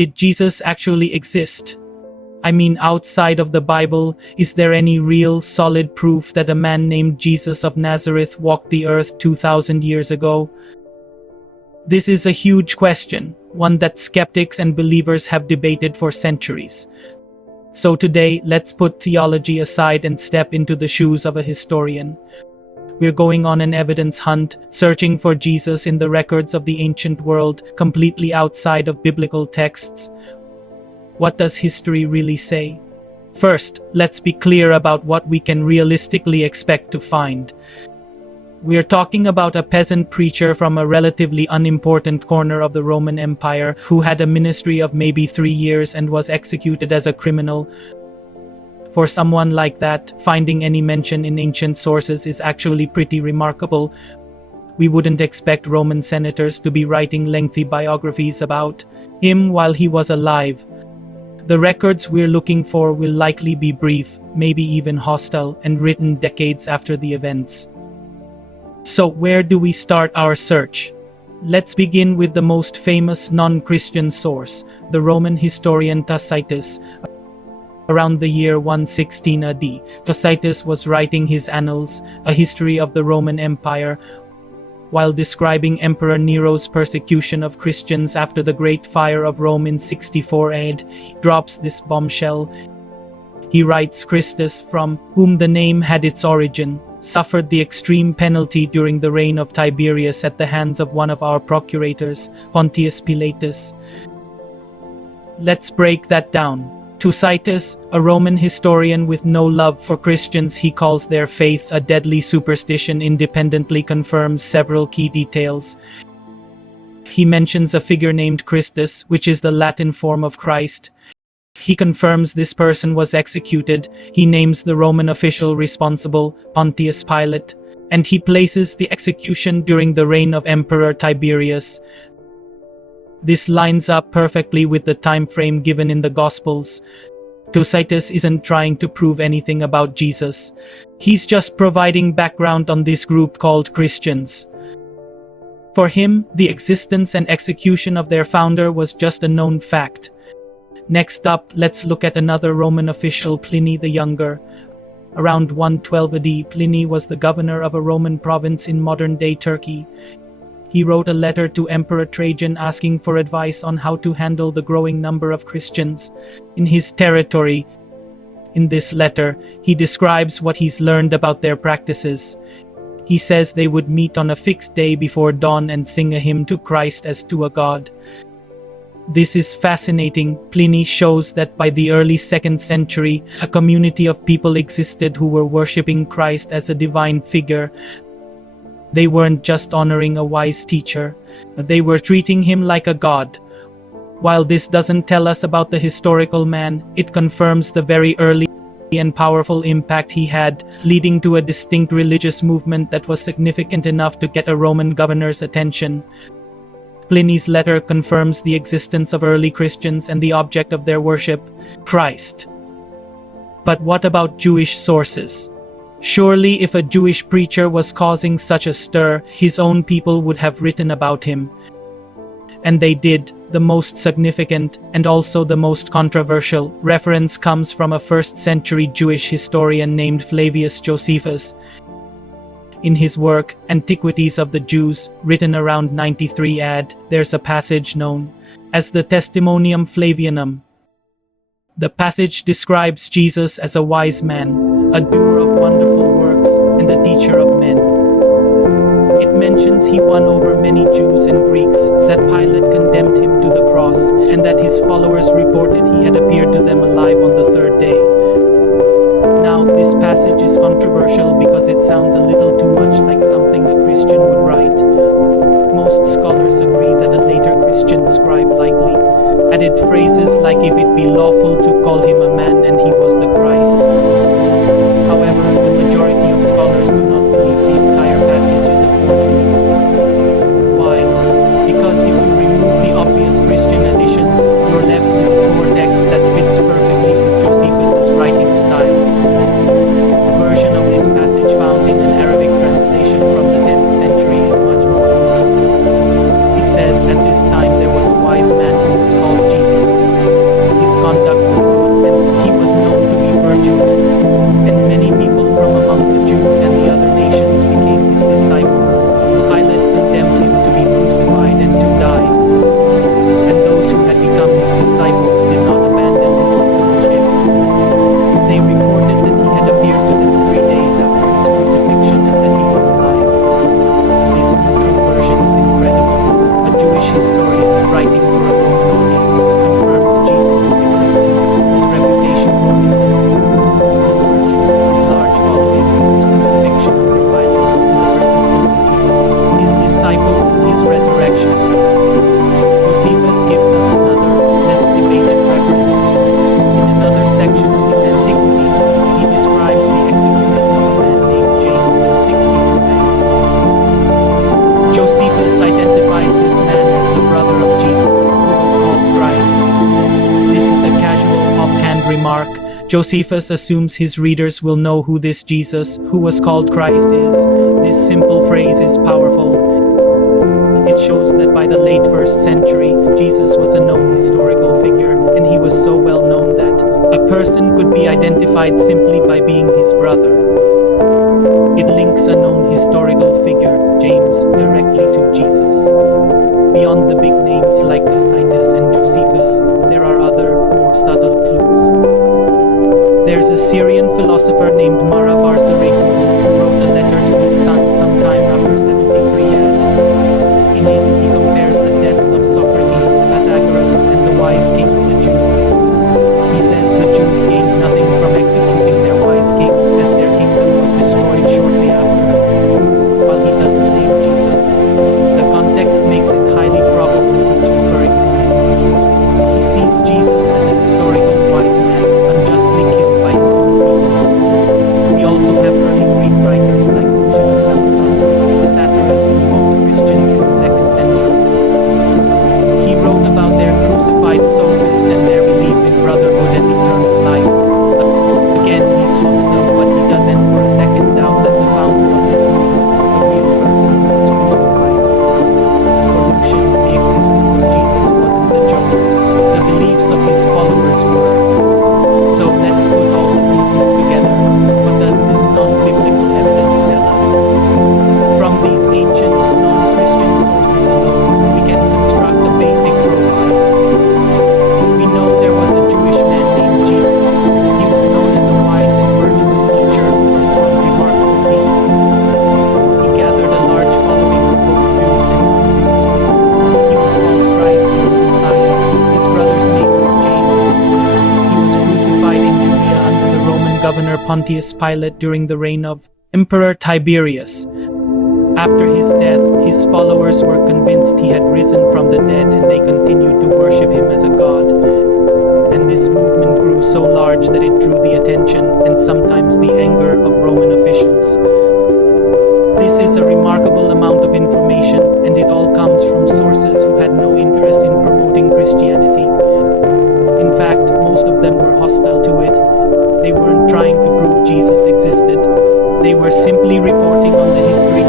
Did Jesus actually exist? I mean, outside of the Bible, is there any real, solid proof that a man named Jesus of Nazareth walked the earth 2,000 years ago? This is a huge question, one that skeptics and believers have debated for centuries. So today, let's put theology aside and step into the shoes of a historian. We're going on an evidence hunt, searching for Jesus in the records of the ancient world, completely outside of biblical texts. What does history really say? First, let's be clear about what we can realistically expect to find. We're talking about a peasant preacher from a relatively unimportant corner of the Roman Empire who had a ministry of maybe 3 years and was executed as a criminal. For someone like that, finding any mention in ancient sources is actually pretty remarkable. We wouldn't expect Roman senators to be writing lengthy biographies about him while he was alive. The records we're looking for will likely be brief, maybe even hostile, and written decades after the events. So where do we start our search? Let's begin with the most famous non-Christian source, the Roman historian Tacitus. Around the year 116 AD, Tacitus was writing his Annals, a history of the Roman Empire, while describing Emperor Nero's persecution of Christians after the Great Fire of Rome in 64 AD. He drops this bombshell. He writes, Christus, from whom the name had its origin, suffered the extreme penalty during the reign of Tiberius at the hands of one of our procurators, Pontius Pilatus. Let's break that down. Tacitus, a Roman historian with no love for Christians, he calls their faith a deadly superstition, independently confirms several key details. He mentions a figure named Christus, which is the Latin form of Christ. He confirms this person was executed. He names the Roman official responsible, Pontius Pilate, and he places the execution during the reign of Emperor Tiberius. This lines up perfectly with the time frame given in the Gospels. Tacitus isn't trying to prove anything about Jesus. He's just providing background on this group called Christians. For him, the existence and execution of their founder was just a known fact. Next up, let's look at another Roman official, Pliny the Younger. Around 112 AD, Pliny was the governor of a Roman province in modern-day Turkey. He wrote a letter to Emperor Trajan asking for advice on how to handle the growing number of Christians in his territory. In this letter, he describes what he's learned about their practices. He says they would meet on a fixed day before dawn and sing a hymn to Christ as to a god. This is fascinating. Pliny shows that by the early 2nd century, a community of people existed who were worshipping Christ as a divine figure. They weren't just honoring a wise teacher, they were treating him like a god. While this doesn't tell us about the historical man, it confirms the very early and powerful impact he had, leading to a distinct religious movement that was significant enough to get a Roman governor's attention. Pliny's letter confirms the existence of early Christians and the object of their worship, Christ. But what about Jewish sources? Surely if a Jewish preacher was causing such a stir, his own people would have written about him. And they did. The most significant, and also the most controversial, reference comes from a 1st century Jewish historian named Flavius Josephus. In his work, Antiquities of the Jews, written around 93 AD, there's a passage known as the Testimonium Flavianum. The passage describes Jesus as a wise man, a doer of wonderful works, and a teacher of men. It mentions he won over many Jews and Greeks, that Pilate condemned him to the cross, and that his followers reported he had appeared to them alive on the 3rd day. Now, this passage is controversial because it sounds a little too much like something a Christian would write. Most scholars agree that a later Christian scribe likely added phrases like if it be lawful to call him a man and he was the Christ. However, the majority of scholars do not believe the entire passage is a forgery. Why? Because if you remove the obvious Christian additions, you're left with a core text that fits perfectly with Josephus' writing style. A version of this passage found in an Arabic translation from the 10th century is much more neutral. It says, at this time there was a wise man who was called Jesus. remark, Josephus assumes his readers will know who this Jesus, who was called Christ, is. This simple phrase is powerful. It shows that by the late 1st century, Jesus was a known historical figure, and he was so well known that a person could be identified simply by being his brother. It links a known historical figure, James, directly to Jesus. Beyond the big names like Tacitus and Josephus, there are other, more subtle clues. There's a Syrian philosopher named Mara Barsareku who wrote a letter to his son sometime after 73 AD. In it, he compares the deaths of Socrates, Pythagoras, and the wise king of the Jews. He says the Jews gained nothing from executing their wise king, as their kingdom was destroyed shortly after. While he doesn't name Jesus, the context makes it highly probable he's referring to him. He sees Jesus as a historical wise man, unjustly killed by his own people. We also have early Greek writers like Lucian of Samosata, a satirist who mocked Christians in the 2nd century. He wrote about their crucified sophist and their belief in brotherhood and eternal life. Again, he's hostile, but he doesn't for a second doubt that the founder of this movement was a real person who was crucified. For Lucian, the existence of Jesus wasn't a joke. The beliefs of his followers were. So let's put all the pieces together. What does this non-biblical evidence tell us? From these ancient, non-Christian sources alone, we can construct a basic profile. We know there was a Jewish man named Jesus. He was known as a wise and virtuous teacher who performed remarkable deeds. He gathered a large following of both Jews and non-Jews. He was called Christ or the Messiah. His brother's name was James. He was crucified in Judea under the Roman governor Pontius Pilate during the reign of Emperor Tiberius. After his death, his followers were convinced he had risen from the dead, and they continued to worship him as a god. And this movement grew so large that it drew the attention and sometimes the anger of Roman officials. This is a remarkable amount of information, and it all comes from sources who had no interest in promoting Christianity. In fact, most of them were hostile to it. They weren't trying to prove Jesus existed. They were simply reporting on the history